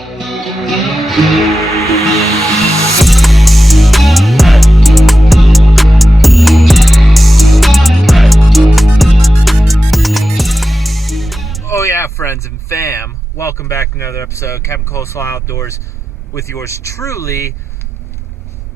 Oh yeah, friends and fam, welcome back to another episode of Captain Coleslaw Outdoors with yours truly.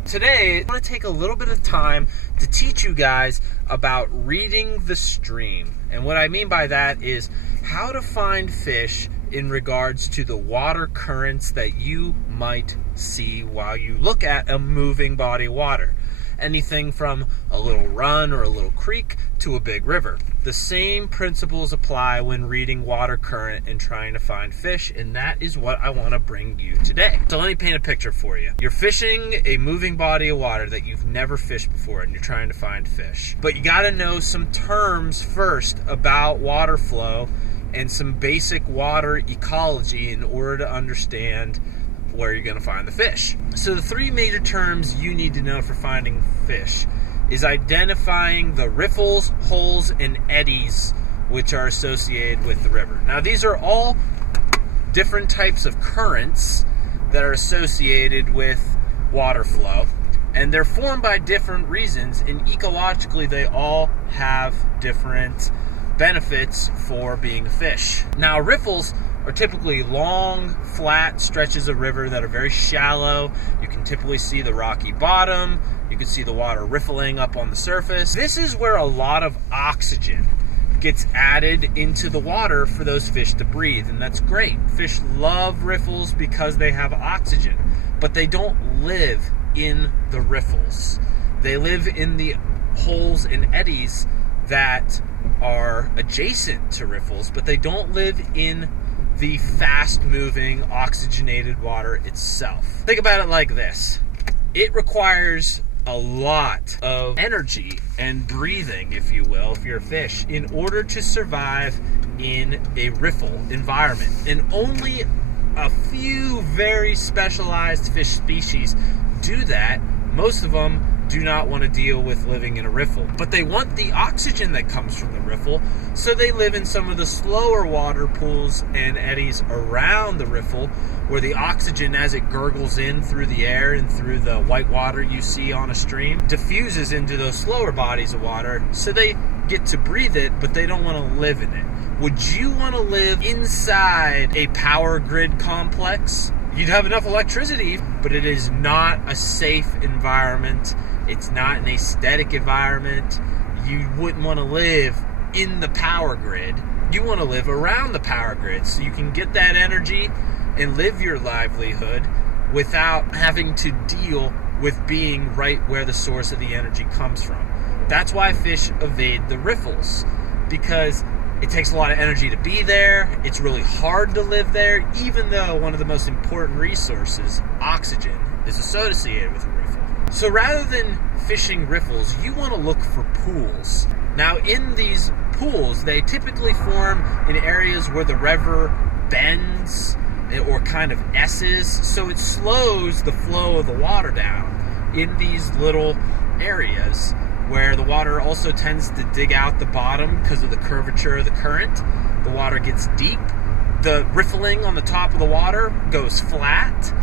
Today, I want to take a little bit of time to teach you guys about reading the stream. And what I mean by that is how to find fish in regards to the water currents that you might see while you look at a moving body of water. Anything from a little run or a little creek to a big river. The same principles apply when reading water current and trying to find fish, and that is what I want to bring you today. So let me paint a picture for you. You're fishing a moving body of water that you've never fished before, and you're trying to find fish. But you got to know some terms first about water flow and some basic water ecology in order to understand where you're going to find the fish. So the three major terms you need to know for finding fish is identifying the riffles, holes, and eddies which are associated with the river. Now these are all different types of currents that are associated with water flow, and they're formed by different reasons, and ecologically they all have different benefits for being a fish. Now riffles are typically long, flat stretches of river that are very shallow. You can typically see the rocky bottom. You can see the water riffling up on the surface. This is where a lot of oxygen gets added into the water for those fish to breathe, and that's great. Fish love riffles because they have oxygen, but they don't live in the riffles. They live in the holes and eddies that are adjacent to riffles, but they don't live in the fast-moving, oxygenated water itself. Think about it like this. It requires a lot of energy and breathing, if you will, if you're a fish, in order to survive in a riffle environment. And only a few very specialized fish species do that. Most of them do not want to deal with living in a riffle, but they want the oxygen that comes from the riffle, so they live in some of the slower water pools and eddies around the riffle, where the oxygen, as it gurgles in through the air and through the white water you see on a stream, diffuses into those slower bodies of water, so they get to breathe it, but they don't want to live in it. Would you want to live inside a power grid complex? You'd have enough electricity, but it is not a safe environment. It's not an aesthetic environment. You wouldn't want to live in the power grid. You want to live around the power grid so you can get that energy and live your livelihood without having to deal with being right where the source of the energy comes from. That's why fish evade the riffles, because it takes a lot of energy to be there. It's really hard to live there, even though one of the most important resources, oxygen, is associated with a riffle. So rather than fishing riffles, you want to look for pools. Now in these pools, they typically form in areas where the river bends or kind of S's, so it slows the flow of the water down in these little areas where the water also tends to dig out the bottom because of the curvature of the current. The water gets deep. The riffling on the top of the water goes flat,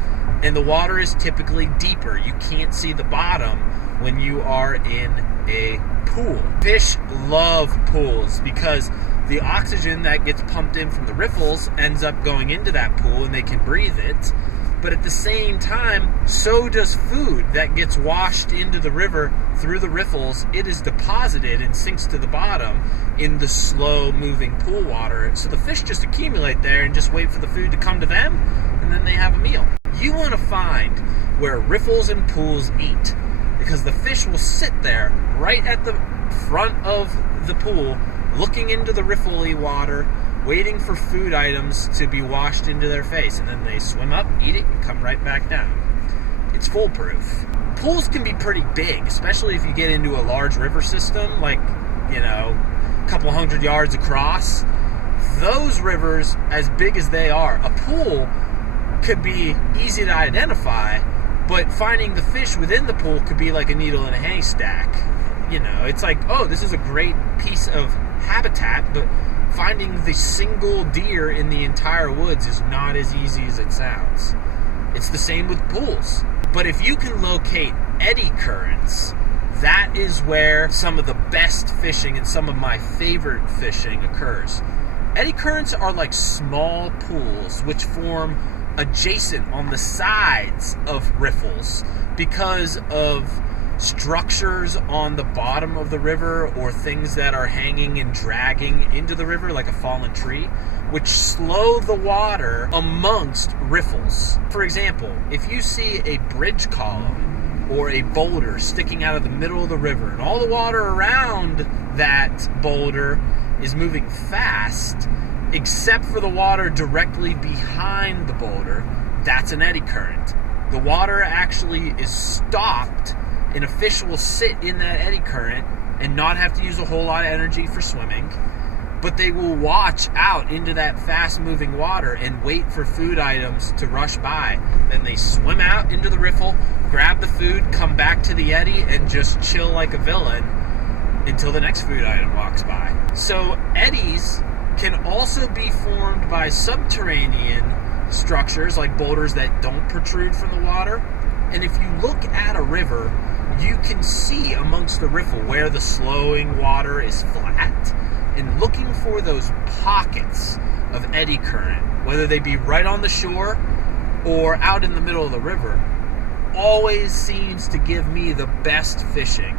and the water is typically deeper. You can't see the bottom when you are in a pool. Fish love pools because the oxygen that gets pumped in from the riffles ends up going into that pool and they can breathe it. But at the same time, so does food that gets washed into the river through the riffles. It is deposited and sinks to the bottom in the slow-moving pool water. So the fish just accumulate there and just wait for the food to come to them, and then they have a meal. You want to find where riffles and pools meet, because the fish will sit there right at the front of the pool, looking into the riffle-y water, waiting for food items to be washed into their face, and then they swim up, eat it, and come right back down. It's foolproof. Pools can be pretty big, especially if you get into a large river system, like, a couple hundred yards across. Those rivers, as big as they are, a pool could be easy to identify, but finding the fish within the pool could be like a needle in a haystack. It's like, oh, this is a great piece of habitat, but finding the single deer in the entire woods is not as easy as it sounds. It's the same with pools. But if you can locate eddy currents, that is where some of the best fishing and some of my favorite fishing occurs. Eddy currents are like small pools which form adjacent on the sides of riffles because of structures on the bottom of the river or things that are hanging and dragging into the river like a fallen tree, which slow the water amongst riffles. For example, if you see a bridge column or a boulder sticking out of the middle of the river and all the water around that boulder is moving fast, except for the water directly behind the boulder, that's an eddy current. The water actually is stopped, and a fish will sit in that eddy current and not have to use a whole lot of energy for swimming, but they will watch out into that fast-moving water and wait for food items to rush by. Then they swim out into the riffle, grab the food, come back to the eddy, and just chill like a villain until the next food item walks by. So eddies can also be formed by subterranean structures like boulders that don't protrude from the water. And if you look at a river, you can see amongst the riffle where the slowing water is flat, and looking for those pockets of eddy current, whether they be right on the shore or out in the middle of the river, always seems to give me the best fishing.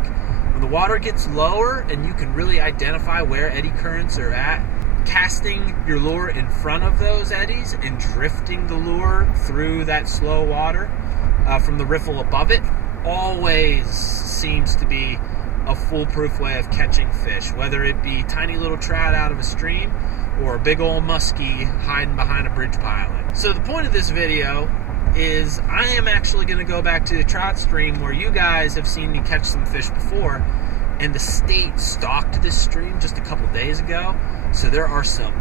When the water gets lower and you can really identify where eddy currents are at, casting your lure in front of those eddies and drifting the lure through that slow water from the riffle above it always seems to be a foolproof way of catching fish, whether it be tiny little trout out of a stream or a big old muskie hiding behind a bridge piling. So the point of this video is I am actually going to go back to the trout stream where you guys have seen me catch some fish before, and the state stocked this stream just a couple days ago, so there are some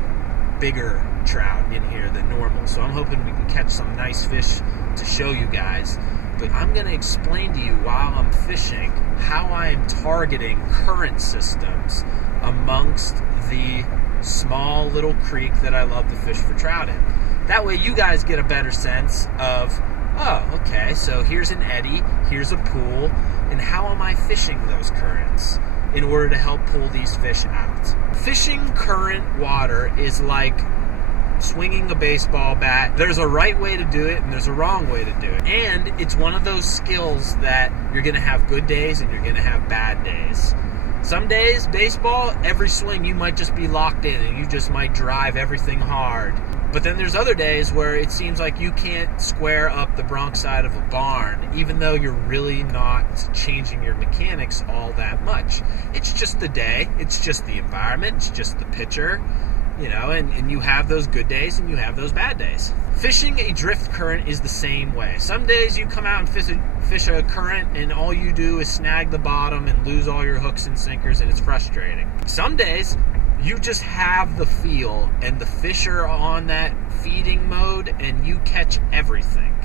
bigger trout in here than normal. So I'm hoping we can catch some nice fish to show you guys. But I'm going to explain to you while I'm fishing how I am targeting current systems amongst the small little creek that I love to fish for trout in. That way you guys get a better sense of, oh, okay, so here's an eddy, here's a pool, and how am I fishing those currents in order to help pull these fish out? Fishing current water is like swinging a baseball bat. There's a right way to do it and there's a wrong way to do it. And it's one of those skills that you're going to have good days and you're going to have bad days. Some days, baseball, every swing you might just be locked in and you just might drive everything hard. But then there's other days where it seems like you can't square up the bronc side of a barn, even though you're really not changing your mechanics all that much. It's just the day, it's just the environment, it's just the pitcher. You know, and you have those good days and you have those bad days. Fishing a drift current is the same way. Some days you come out and fish a current and all you do is snag the bottom and lose all your hooks and sinkers, and it's frustrating. Some days you just have the feel and the fish are on that feeding mode and you catch everything.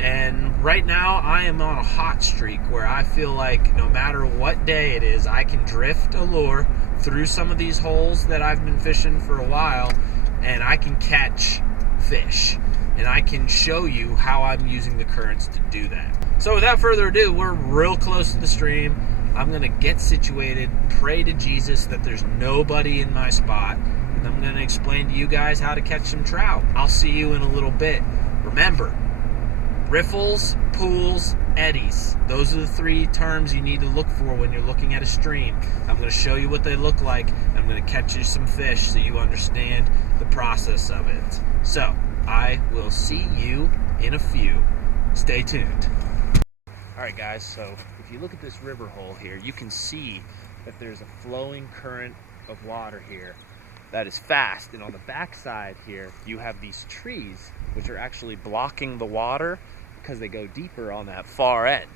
And right now I am on a hot streak where I feel like no matter what day it is, I can drift a lure through some of these holes that I've been fishing for a while, and I can catch fish. And I can show you how I'm using the currents to do that. So without further ado, we're real close to the stream. I'm going to get situated, pray to Jesus that there's nobody in my spot, and I'm going to explain to you guys how to catch some trout. I'll see you in a little bit. Remember, riffles, pools, eddies. Those are the three terms you need to look for when you're looking at a stream. I'm going to show you what they look like, and I'm going to catch you some fish so you understand the process of it. So, I will see you in a few. Stay tuned. Alright guys, so if you look at this river hole here, you can see that there's a flowing current of water here that is fast, and on the back side here you have these trees which are actually blocking the water because they go deeper on that far end.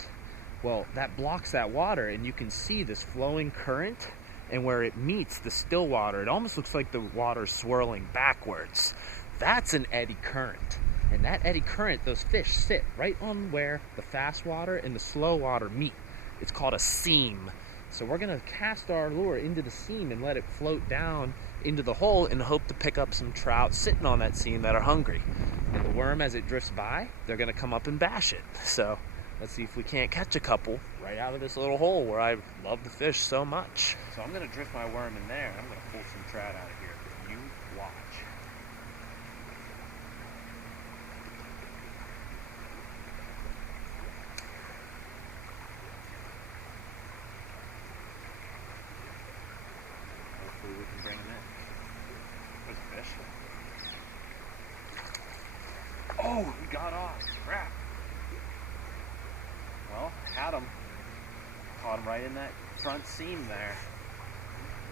Well, that blocks that water, and you can see this flowing current, and where it meets the still water, it almost looks like the water's swirling backwards. That's an eddy current. And that eddy current, those fish sit right on where the fast water and the slow water meet. It's called a seam. So we're gonna cast our lure into the seam and let it float down into the hole and hope to pick up some trout sitting on that seam that are hungry. And the worm, as it drifts by, they're gonna come up and bash it. So let's see if we can't catch a couple right out of this little hole where I love to fish so much. So I'm gonna drift my worm in there and I'm gonna pull some trout out of here. You watch. Hopefully we can bring them in. There's a fish. Oh, he got off. Crap. Well, had him. Caught him right in that front seam there.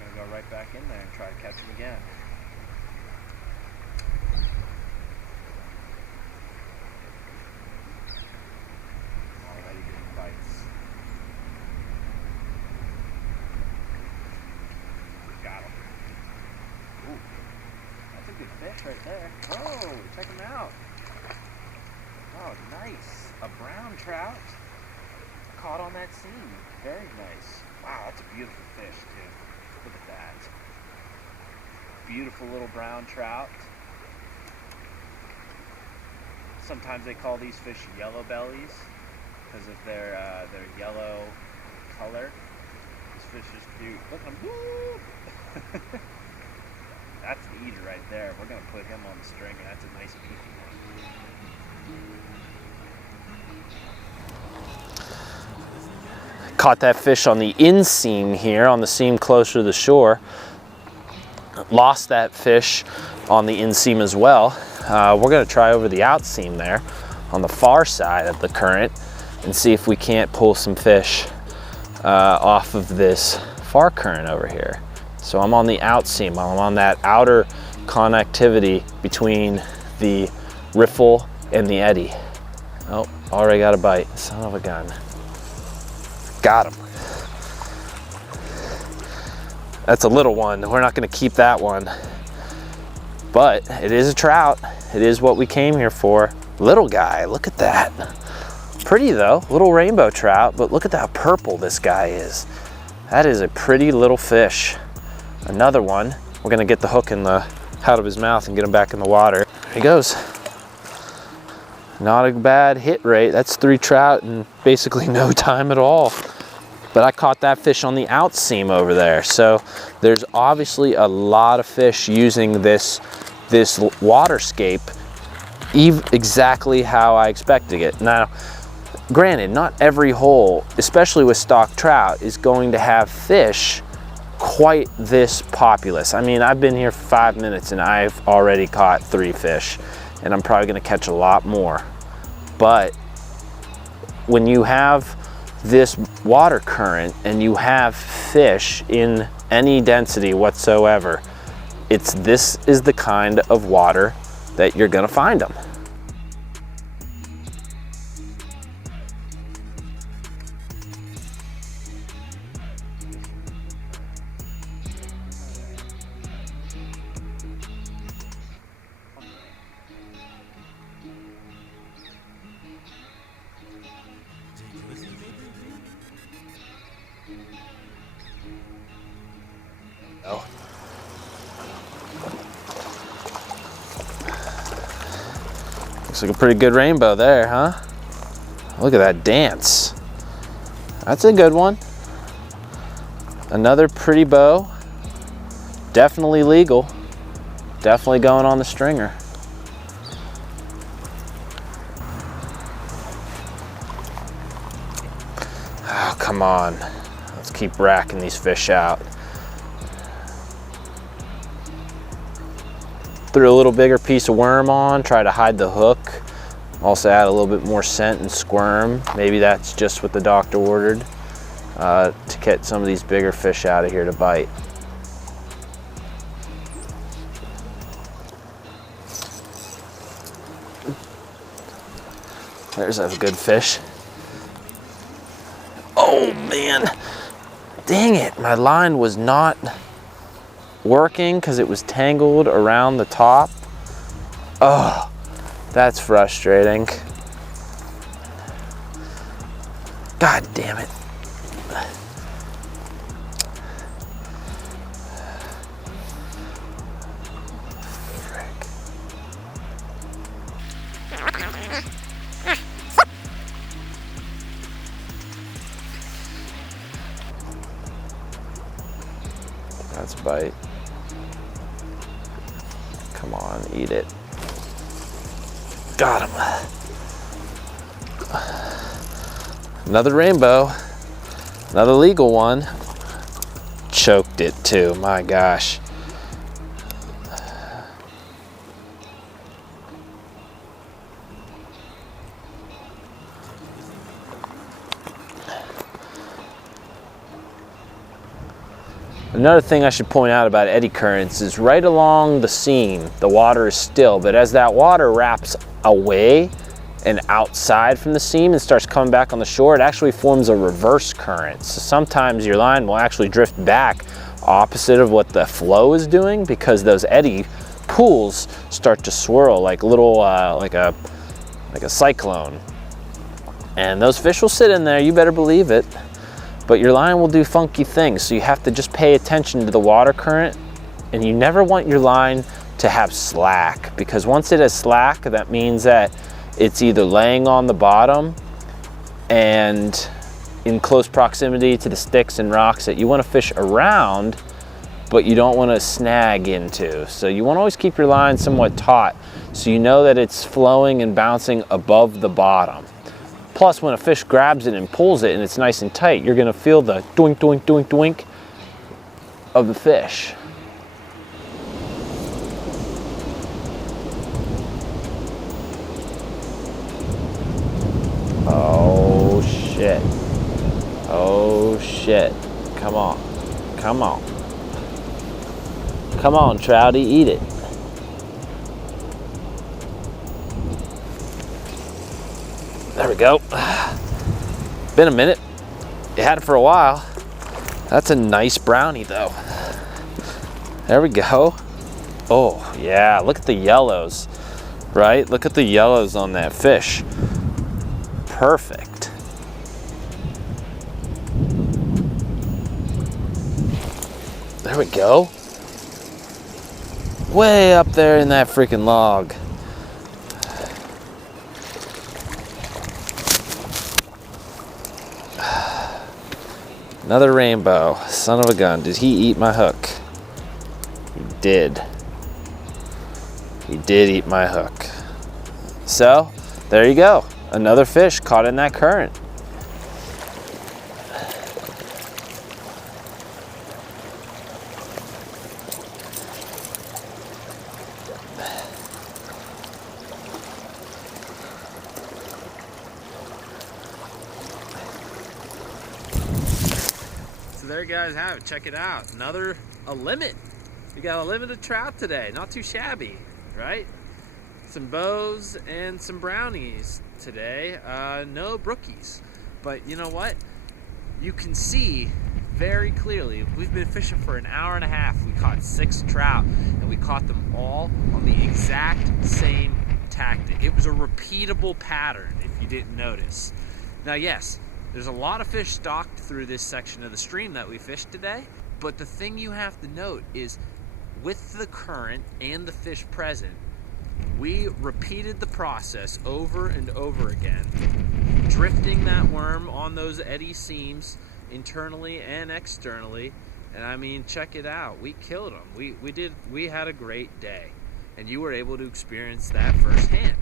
I'm gonna go right back in there and try to catch him again. Already getting bites. Got him. Ooh, that's a good fish right there. Oh, check him out. Oh, nice. A brown trout caught on that seam. Very nice. Wow, that's a beautiful fish too. Look at that. Beautiful little brown trout. Sometimes they call these fish yellow bellies because of their yellow color. This fish is cute. Look at him. Woo! That's the eater right there. We're gonna put him on the stringer. That's a nice beefy one. Caught that fish on the inseam here, on the seam closer to the shore. Lost that fish on the inseam as well. We're gonna try over the outseam there on the far side of the current and see if we can't pull some fish off of this far current over here. So I'm on the outseam, I'm on that outer connectivity between the riffle and the eddy. Oh, already got a bite, son of a gun. Got him. That's a little one. We're not going to keep that one. But it is a trout. It is what we came here for. Little guy, look at that. Pretty though, little rainbow trout, but look at how purple this guy is. That is a pretty little fish. Another one. We're going to get the hook out of his mouth and get him back in the water. There he goes. Not a bad hit rate. That's 3 trout in basically no time at all. But I caught that fish on the outseam over there. So there's obviously a lot of fish using this waterscape exactly how I expected it. Now, granted, not every hole, especially with stock trout, is going to have fish quite this populous. I mean, I've been here for 5 minutes and I've already caught 3 fish, and I'm probably gonna catch a lot more. But when you have this water current and you have fish in any density whatsoever, this is the kind of water that you're gonna find them. Oh. Looks like a pretty good rainbow there, huh? Look at that dance. That's a good one. Another pretty bow. Definitely legal. Definitely going on the stringer. Oh, come on. Let's keep racking these fish out. Threw a little bigger piece of worm on, try to hide the hook. Also add a little bit more scent and squirm. Maybe that's just what the doctor ordered to get some of these bigger fish out of here to bite. There's a good fish. Oh man, dang it, my line was not working because it was tangled around the top. Oh, that's frustrating. God damn it. That's a bite. Come on, eat it. Got him. Another rainbow. Another legal one. Choked it too, my gosh. Another thing I should point out about eddy currents is right along the seam, the water is still, but as that water wraps away and outside from the seam and starts coming back on the shore, it actually forms a reverse current. So sometimes your line will actually drift back opposite of what the flow is doing because those eddy pools start to swirl like little, like a cyclone. And those fish will sit in there, you better believe it. But your line will do funky things, so you have to just pay attention to the water current, and you never want your line to have slack, because once it has slack, that means that it's either laying on the bottom and in close proximity to the sticks and rocks that you want to fish around, but you don't want to snag into. So you want to always keep your line somewhat taut, so you know that it's flowing and bouncing above the bottom. Plus, when a fish grabs it and pulls it and it's nice and tight, you're gonna feel the doink, doink, doink, doink of the fish. Oh shit. Oh shit. Come on. Come on. Come on, Trouty, eat it. There we go. Been a minute. You had it for a while. That's a nice brownie though. There we go. Oh yeah, look at the yellows, right? Look at the yellows on that fish. Perfect. There we go. Way up there in that freaking log. Another rainbow. Son of a gun. Did he eat my hook? He did. He did eat my hook. So, there you go. Another fish caught in that current. So there you guys have it. Check it out. A limit. We got a limit of trout today. Not too shabby, right? Some bows and some brownies today. No brookies. But you know what? You can see very clearly. We've been fishing for an hour and a half. We caught 6 trout, and we caught them all on the exact same tactic. It was a repeatable pattern, if you didn't notice. Now, yes, there's a lot of fish stalked through this section of the stream that we fished today, but the thing you have to note is with the current and the fish present, we repeated the process over and over again, drifting that worm on those eddy seams internally and externally. And I mean, check it out. We killed them. We had a great day, and you were able to experience that firsthand.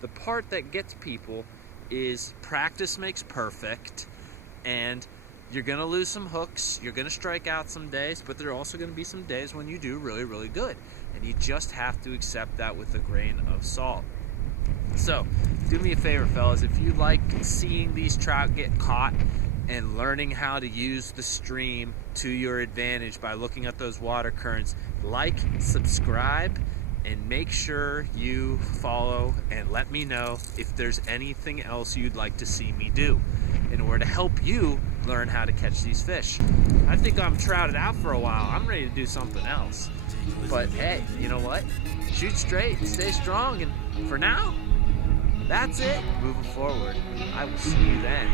The part that gets people is practice makes perfect, and you're gonna lose some hooks, you're gonna strike out some days, but there are also gonna be some days when you do really, really good. And you just have to accept that with a grain of salt. So, do me a favor, fellas. If you like seeing these trout get caught and learning how to use the stream to your advantage by looking at those water currents, like, subscribe, and make sure you follow and let me know if there's anything else you'd like to see me do in order to help you learn how to catch these fish. I think I'm trouted out for a while. I'm ready to do something else. But hey, you know what? Shoot straight, stay strong, and for now, that's it. Moving forward. I will see you then.